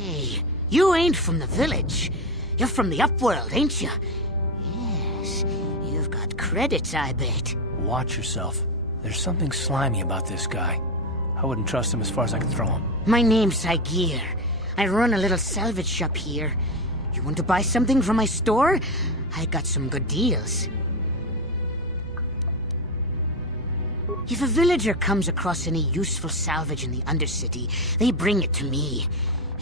Hey, you ain't from the village. You're from the Upworld, ain't you? Yes, you've got credits, I bet. Watch yourself. There's something slimy about this guy. I wouldn't trust him as far as I could throw him. My name's Saigir. I run a little salvage shop here. You want to buy something from my store? I got some good deals. If a villager comes across any useful salvage in the Undercity, they bring it to me.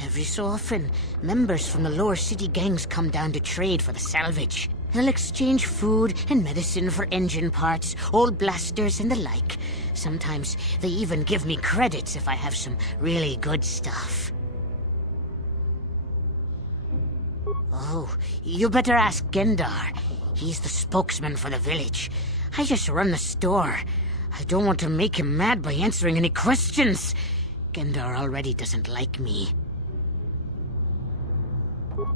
Every so often, members from the lower city gangs come down to trade for the salvage. They'll exchange food and medicine for engine parts, old blasters, and the like. Sometimes they even give me credits if I have some really good stuff. Oh, you better ask Gendar. He's the spokesman for the village. I just run the store. I don't want to make him mad by answering any questions. Gendar already doesn't like me.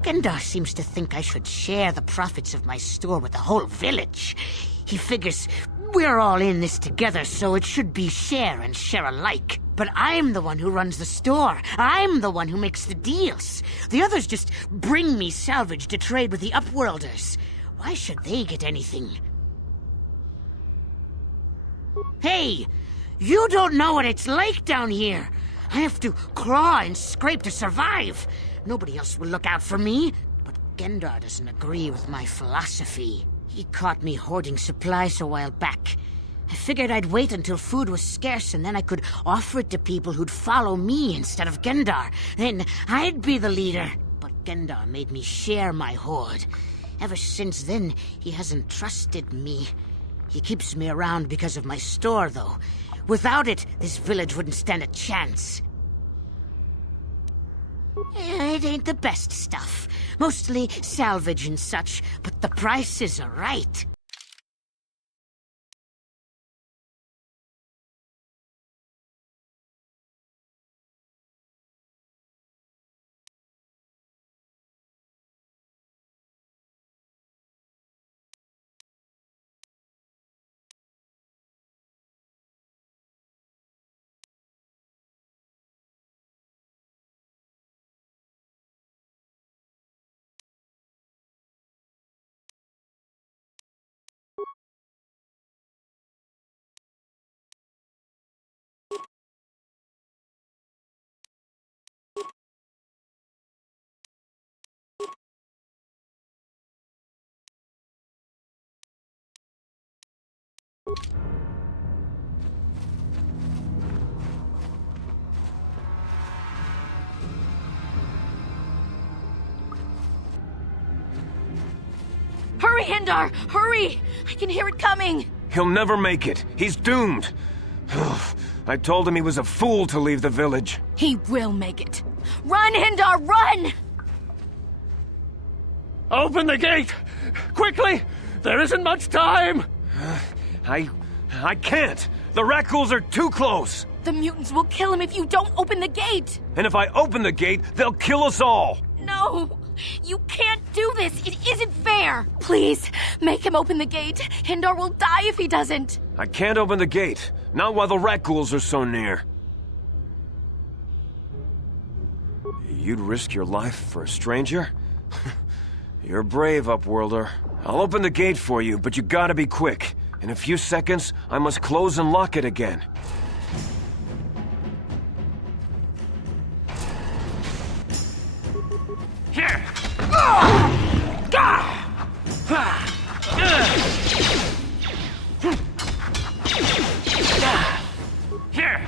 Gendar seems to think I should share the profits of my store with the whole village. He figures we're all in this together, so it should be share and share alike. But I'm the one who runs the store. I'm the one who makes the deals. The others just bring me salvage to trade with the Upworlders. Why should they get anything? Hey! You don't know what it's like down here! I have to claw and scrape to survive! Nobody else will look out for me. But Gendar doesn't agree with my philosophy. He caught me hoarding supplies a while back. I figured I'd wait until food was scarce and then I could offer it to people who'd follow me instead of Gendar. Then I'd be the leader. But Gendar made me share my hoard. Ever since then, he hasn't trusted me. He keeps me around because of my store, though. Without it, this village wouldn't stand a chance. It ain't the best stuff. Mostly salvage and such, but the prices are right. Hurry, Hendar! Hurry! I can hear it coming! He'll never make it. He's doomed. I told him he was a fool to leave the village. He will make it. Run, Hendar, run! Open the gate! Quickly! There isn't much time! I can't. The Rakghouls are too close. The mutants will kill him if you don't open the gate! And if I open the gate, they'll kill us all. No! You can't do this! It isn't fair! Please, make him open the gate. Hendar will die if he doesn't. I can't open the gate. Not while the Rakghouls are so near. You'd risk your life for a stranger? You're brave, Upworlder. I'll open the gate for you, but you gotta be quick. In a few seconds, I must close and lock it again. Here! Here!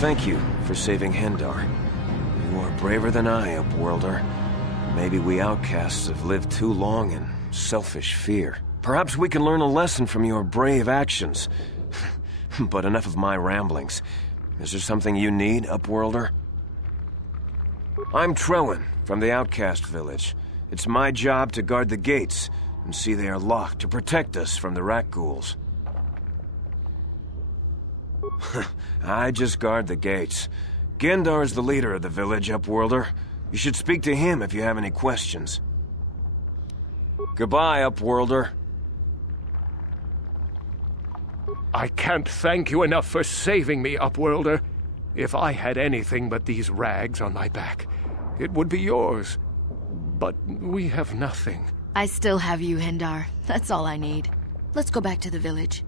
Thank you for saving Hendar. You are braver than I, Upworlder. Maybe we outcasts have lived too long in selfish fear. Perhaps we can learn a lesson from your brave actions. But enough of my ramblings. Is there something you need, Upworlder? I'm Trellin, from the Outcast Village. It's my job to guard the gates, and see they are locked to protect us from the Rakghouls. I just guard the gates. Gendar's the leader of the village, Upworlder. You should speak to him if you have any questions. Goodbye, Upworlder. I can't thank you enough for saving me, Upworlder. If I had anything but these rags on my back, it would be yours. But we have nothing. I still have you, Hindar. That's all I need. Let's go back to the village.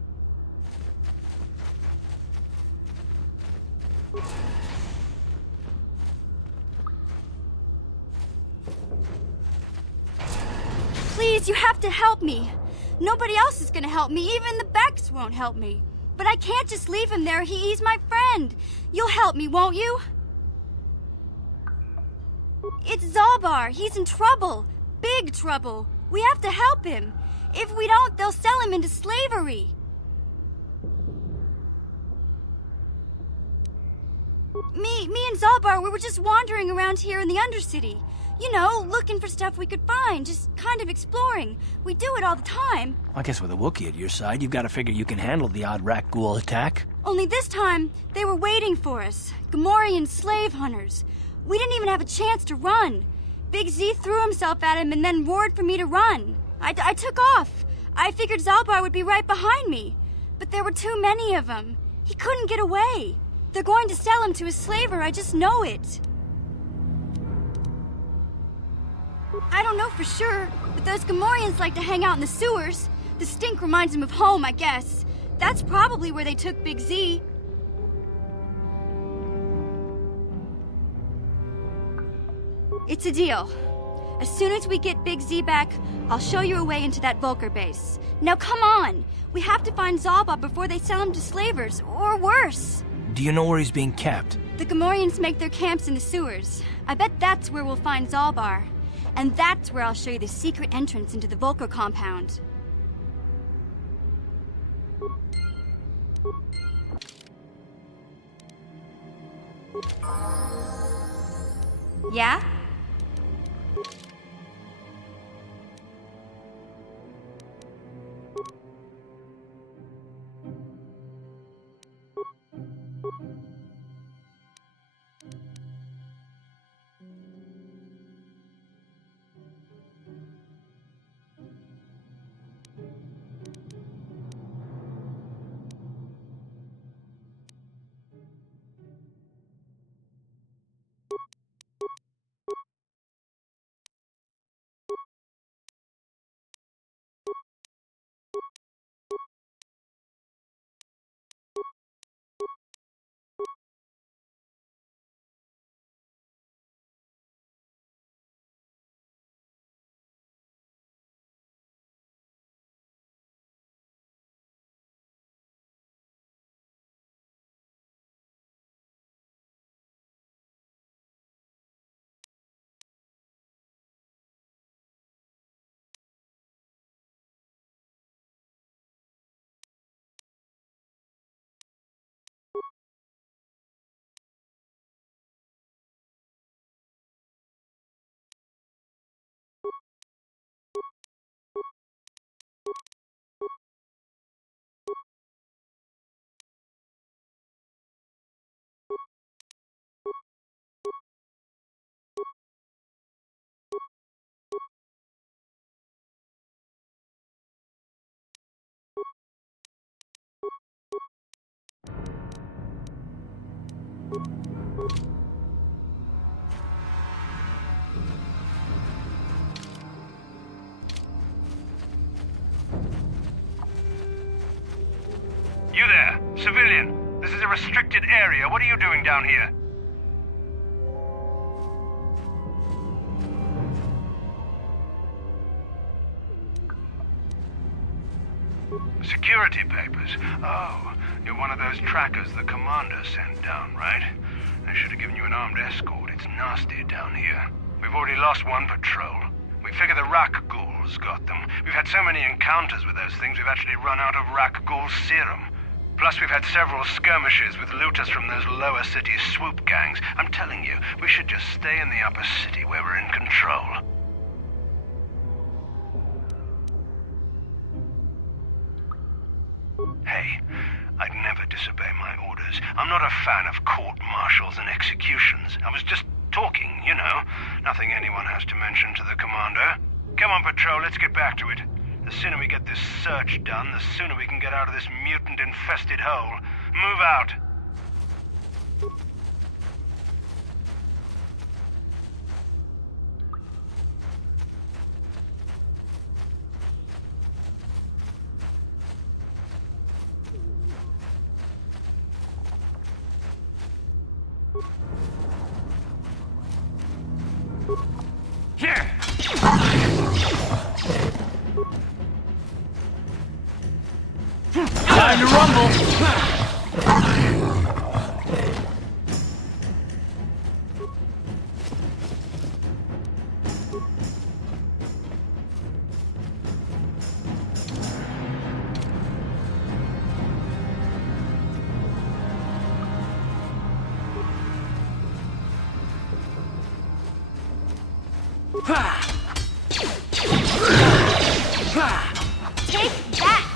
Please, you have to help me. Nobody else is gonna help me. Even the Becks won't help me. But I can't just leave him there. He's my friend. You'll help me, won't you? It's Zalbar. He's in trouble. Big trouble. We have to help him. If we don't, they'll sell him into slavery. Me and Zalbar, we were just wandering around here in the Undercity. You know, looking for stuff we could find, just kind of exploring. We do it all the time. I guess with a Wookiee at your side, you've got to figure you can handle the odd rat ghoul attack. Only this time, they were waiting for us. Gamorrean slave hunters. We didn't even have a chance to run. Big Z threw himself at him and then roared for me to run. I took off. I figured Zalbar would be right behind me. But there were too many of them. He couldn't get away. They're going to sell him to a slaver, I just know it. I don't know for sure, but those Gamorreans like to hang out in the sewers. The stink reminds them of home, I guess. That's probably where they took Big Z. It's a deal. As soon as we get Big Z back, I'll show you a way into that Vulcar base. Now come on! We have to find Zalbar before they sell him to slavers, or worse. Do you know where he's being kept? The Gamorreans make their camps in the sewers. I bet that's where we'll find Zalbar. And that's where I'll show you the secret entrance into the Vulcar compound. Yeah? You there, civilian. This is a restricted area. What are you doing down here? Security papers. Oh, you're one of those trackers the commander sent down, right? They should have given you an armed escort. It's nasty down here. We've already lost one patrol. We figure the Rak ghouls got them. We've had so many encounters with those things, we've actually run out of Rak ghoul serum. Plus, we've had several skirmishes with looters from those lower city swoop gangs. I'm telling you, we should just stay in the upper city where we're in control. Hey, I'd never disobey my orders. I'm not a fan of court-martials and executions. I was just talking, you know. Nothing anyone has to mention to the commander. Come on, Patrol, let's get back to it. The sooner we get this search done, the sooner we can get out of this mutant-infested hole. Move out. Time to rumble! Take that!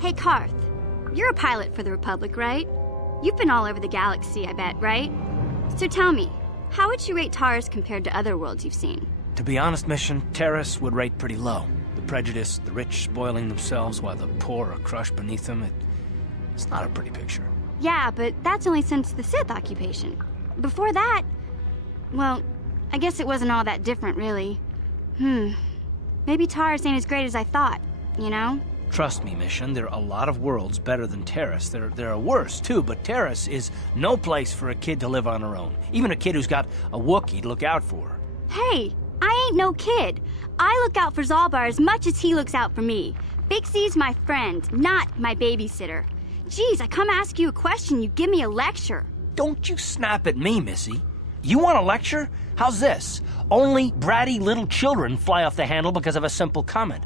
Hey, Karth. You're a pilot for the Republic, right? You've been all over the galaxy, I bet, right? So tell me, how would you rate Taurus compared to other worlds you've seen? To be honest, Mission, Terrace would rate pretty low. The prejudice, the rich spoiling themselves while the poor are crushed beneath them, it's not a pretty picture. Yeah, but that's only since the Sith occupation. Before that, well, I guess it wasn't all that different, really. Maybe Taurus ain't as great as I thought, you know? Trust me, Mission, there are a lot of worlds better than Terrace. There are worse, too, but Terrace is no place for a kid to live on her own. Even a kid who's got a Wookiee to look out for. Hey, I ain't no kid. I look out for Zalbar as much as he looks out for me. Big Z's my friend, not my babysitter. Geez, I come ask you a question, you give me a lecture. Don't you snap at me, Missy. You want a lecture? How's this? Only bratty little children fly off the handle because of a simple comment.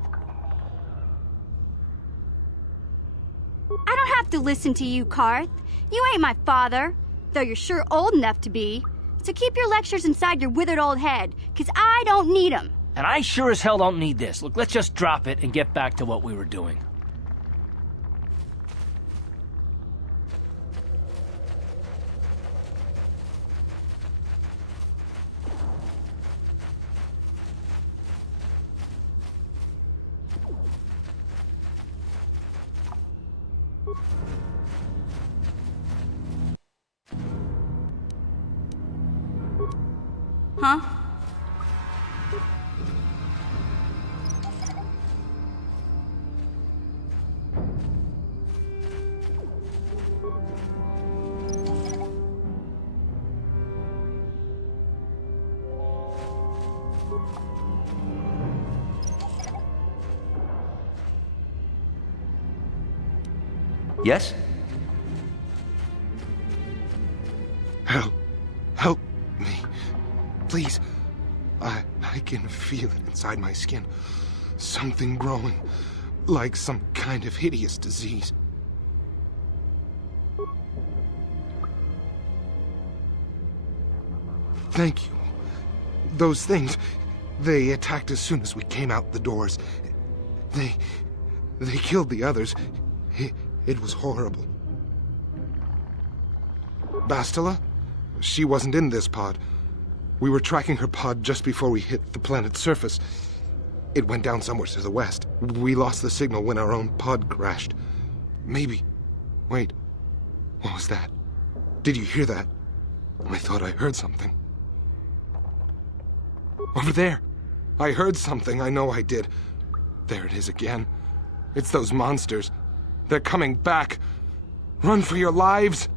I don't have to listen to you, Karth. You ain't my father, though you're sure old enough to be. So keep your lectures inside your withered old head, 'cause I don't need 'em. And I sure as hell don't need this. Look, let's just drop it and get back to what we were doing. Huh? Yes? Help me. Please. I can feel it inside my skin. Something growing. Like some kind of hideous disease. Thank you. Those things, they attacked as soon as we came out the doors. They killed the others. It was horrible. Bastila? She wasn't in this pod. We were tracking her pod just before we hit the planet's surface. It went down somewhere to the west. We lost the signal when our own pod crashed. Maybe... Wait. What was that? Did you hear that? I thought I heard something. Over there! I heard something, I know I did. There it is again. It's those monsters. They're coming back. Run for your lives!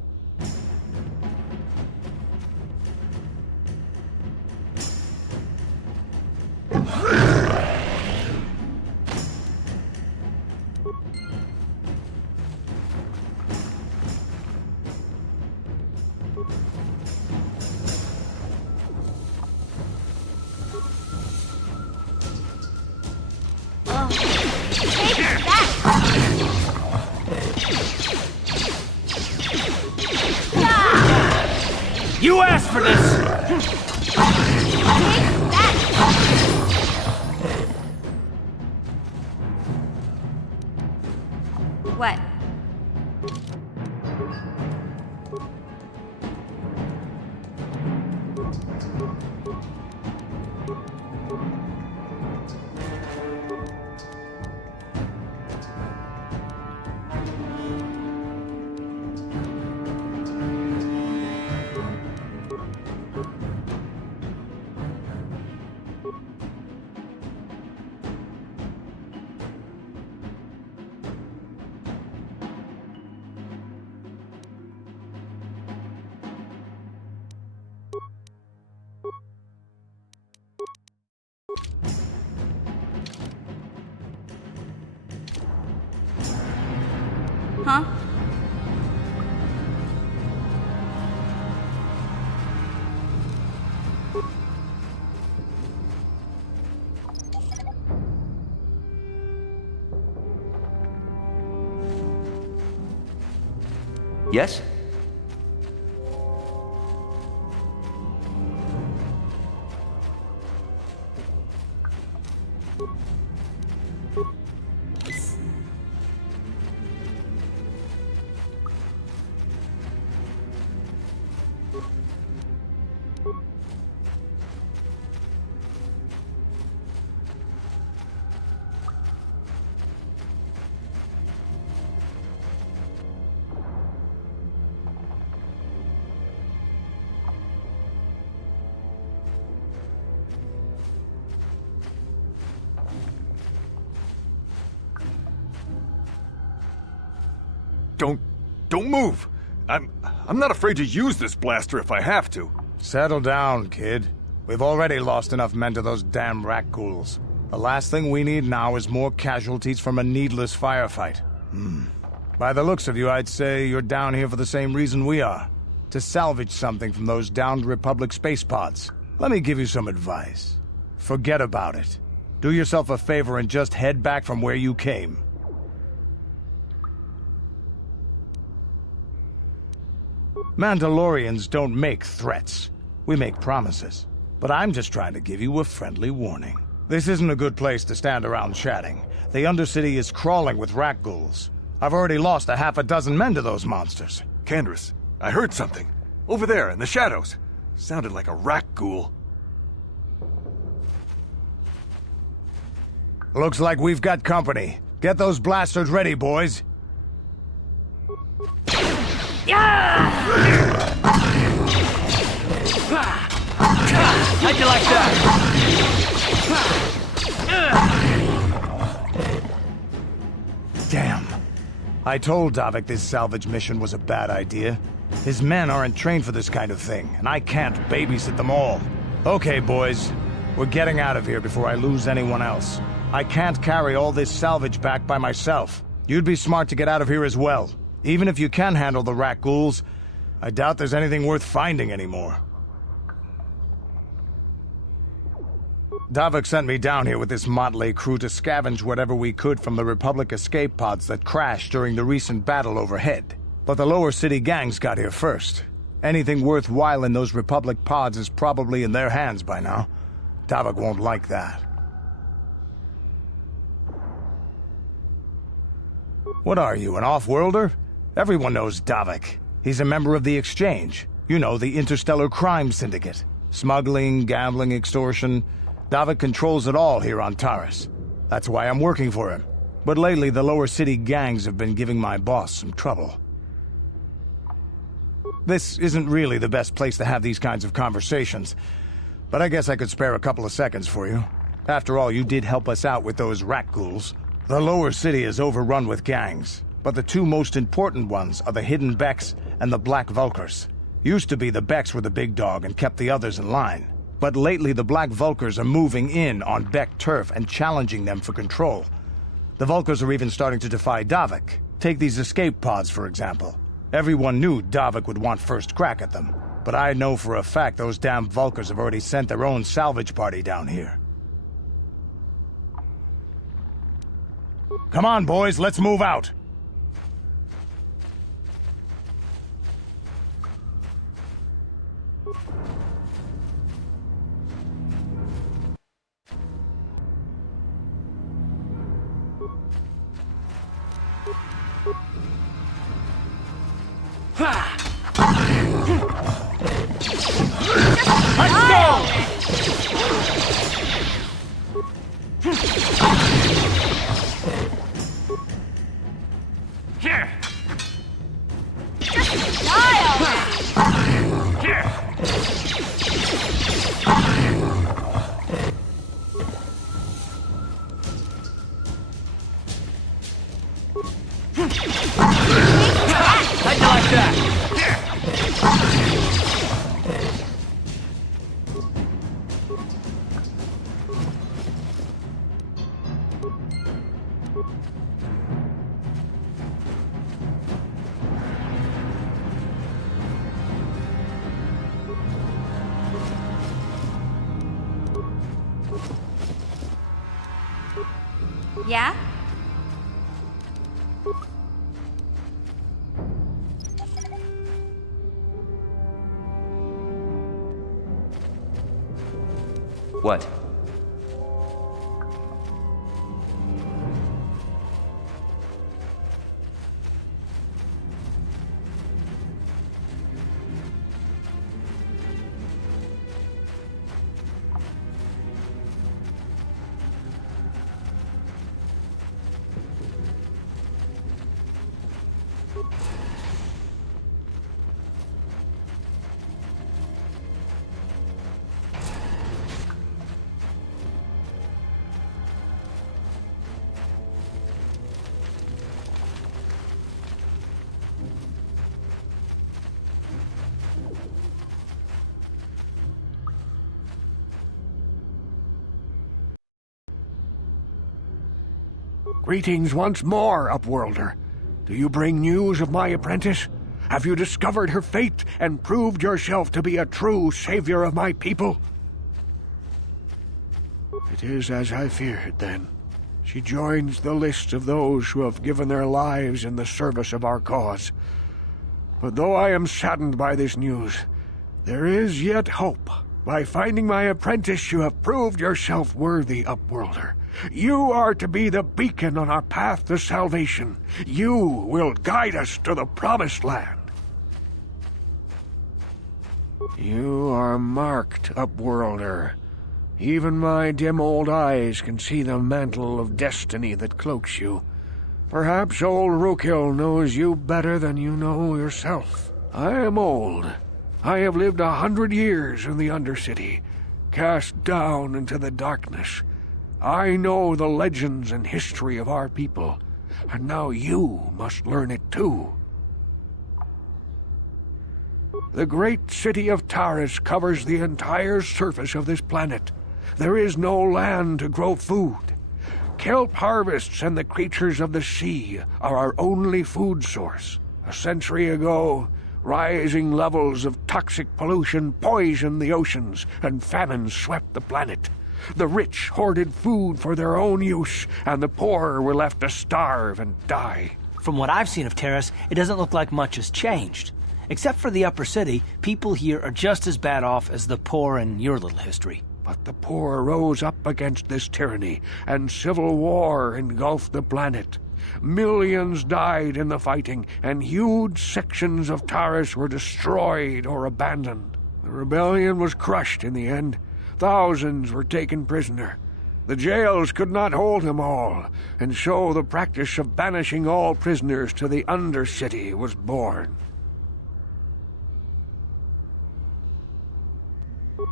You asked for this! What? Huh? Yes? Don't move! I'm not afraid to use this blaster if I have to. Settle down, kid. We've already lost enough men to those damn rat ghouls. The last thing we need now is more casualties from a needless firefight. By the looks of you, I'd say you're down here for the same reason we are. To salvage something from those downed Republic space pods. Let me give you some advice. Forget about it. Do yourself a favor and just head back from where you came. Mandalorians don't make threats. We make promises. But I'm just trying to give you a friendly warning. This isn't a good place to stand around chatting. The Undercity is crawling with rat ghouls. I've already lost a half a dozen men to those monsters. Candace, I heard something. Over there, in the shadows. Sounded like a rat ghoul. Looks like we've got company. Get those blasters ready, boys. How'd you like that? Damn. I told Davik this salvage mission was a bad idea. His men aren't trained for this kind of thing, and I can't babysit them all. Okay, boys. We're getting out of here before I lose anyone else. I can't carry all this salvage back by myself. You'd be smart to get out of here as well. Even if you can handle the rat ghouls, I doubt there's anything worth finding anymore. Davik sent me down here with this motley crew to scavenge whatever we could from the Republic escape pods that crashed during the recent battle overhead. But the lower city gangs got here first. Anything worthwhile in those Republic pods is probably in their hands by now. Davik won't like that. What are you, an off-worlder? Everyone knows Davik. He's a member of the Exchange. You know, the interstellar crime syndicate. Smuggling, gambling, extortion. Davik controls it all here on Taris. That's why I'm working for him. But lately, the lower city gangs have been giving my boss some trouble. This isn't really the best place to have these kinds of conversations, but I guess I could spare a couple of seconds for you. After all, you did help us out with those rat ghouls. The lower city is overrun with gangs, but the two most important ones are the Hidden Becks and the Black Vulkars. Used to be the Becks were the big dog and kept the others in line. But lately the Black Vulkars are moving in on Beck turf and challenging them for control. The Vulkars are even starting to defy Davik. Take these escape pods, for example. Everyone knew Davik would want first crack at them. But I know for a fact those damn Vulkars have already sent their own salvage party down here. Come on, boys, let's move out! Yeah? What? Greetings once more, Upworlder. Do you bring news of my apprentice? Have you discovered her fate and proved yourself to be a true savior of my people? It is as I feared, then. She joins the list of those who have given their lives in the service of our cause. But though I am saddened by this news, there is yet hope. By finding my apprentice, you have proved yourself worthy, Upworlder. You are to be the beacon on our path to salvation. You will guide us to the promised land. You are marked, Upworlder. Even my dim old eyes can see the mantle of destiny that cloaks you. Perhaps old Rookhill knows you better than you know yourself. I am old. I have lived 100 years in the Undercity, cast down into the darkness. I know the legends and history of our people, and now you must learn it too. The great city of Taris covers the entire surface of this planet. There is no land to grow food. Kelp harvests and the creatures of the sea are our only food source. A century ago, rising levels of toxic pollution poisoned the oceans, and famine swept the planet. The rich hoarded food for their own use, and the poor were left to starve and die. From what I've seen of Taris, it doesn't look like much has changed. Except for the upper city, people here are just as bad off as the poor in your little history. But the poor rose up against this tyranny, and civil war engulfed the planet. Millions died in the fighting, and huge sections of Taris were destroyed or abandoned. The rebellion was crushed in the end. Thousands were taken prisoner. The jails could not hold them all, and so the practice of banishing all prisoners to the Undercity was born.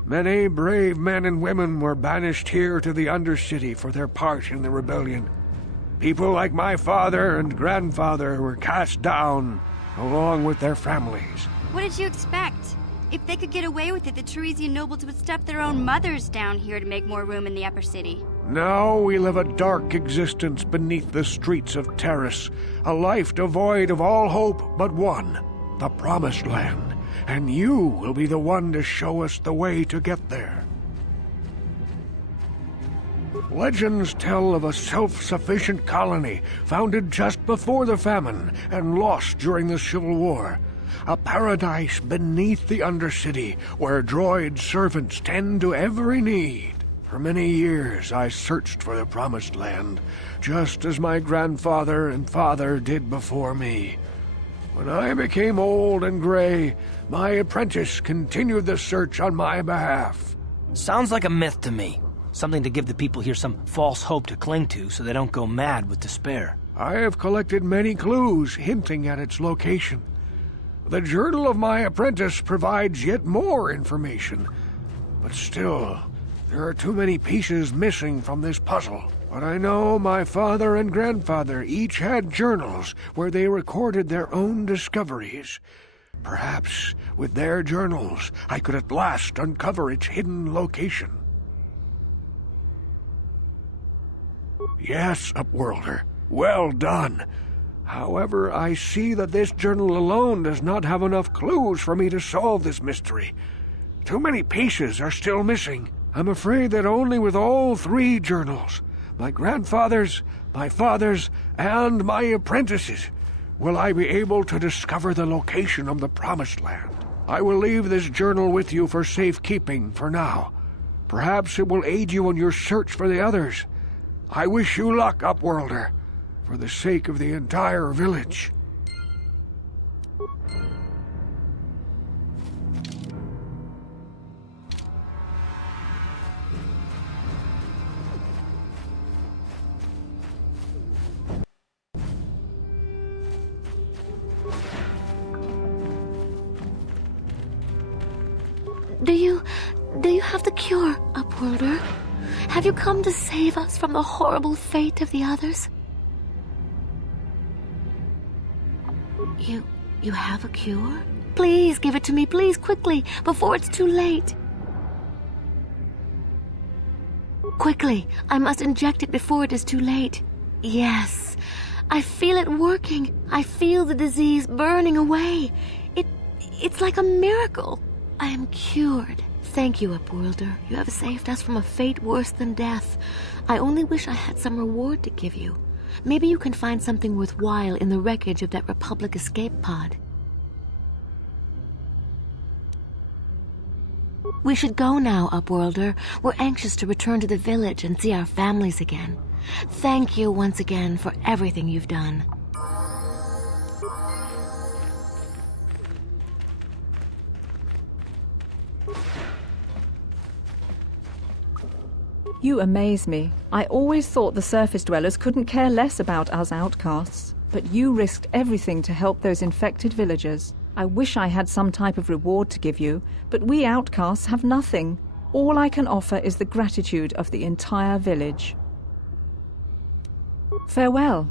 Many brave men and women were banished here to the Undercity for their part in the rebellion. People like my father and grandfather were cast down, along with their families. What did you expect? If they could get away with it, the Teresian nobles would step their own mothers down here to make more room in the upper city. Now we live a dark existence beneath the streets of Terrace, a life devoid of all hope but one, the Promised Land, and you will be the one to show us the way to get there. Legends tell of a self-sufficient colony founded just before the famine and lost during the Civil War. A paradise beneath the Undercity where droid servants tend to every need. For many years I searched for the Promised Land, just as my grandfather and father did before me. When I became old and gray, my apprentice continued the search on my behalf. Sounds like a myth to me. Something to give the people here some false hope to cling to so they don't go mad with despair. I have collected many clues hinting at its location. The journal of my apprentice provides yet more information. But still, there are too many pieces missing from this puzzle. But I know my father and grandfather each had journals where they recorded their own discoveries. Perhaps, with their journals, I could at last uncover its hidden location. Yes, Upworlder. Well done. However, I see that this journal alone does not have enough clues for me to solve this mystery. Too many pieces are still missing. I'm afraid that only with all three journals, my grandfather's, my father's, and my apprentice's, will I be able to discover the location of the Promised Land. I will leave this journal with you for safekeeping for now. Perhaps it will aid you in your search for the others. I wish you luck, Upworlder, for the sake of the entire village. Do you have the cure, Upworlder? Have you come to save us from the horrible fate of the others? You have a cure? Please give it to me, please, quickly, before it's too late. Quickly, I must inject it before it is too late. Yes, I feel it working. I feel the disease burning away. It's like a miracle. I am cured. Thank you, Upworlder. You have saved us from a fate worse than death. I only wish I had some reward to give you. Maybe you can find something worthwhile in the wreckage of that Republic escape pod. We should go now, Upworlder. We're anxious to return to the village and see our families again. Thank you once again for everything you've done. You amaze me. I always thought the surface dwellers couldn't care less about us outcasts, but you risked everything to help those infected villagers. I wish I had some type of reward to give you, but we outcasts have nothing. All I can offer is the gratitude of the entire village. Farewell.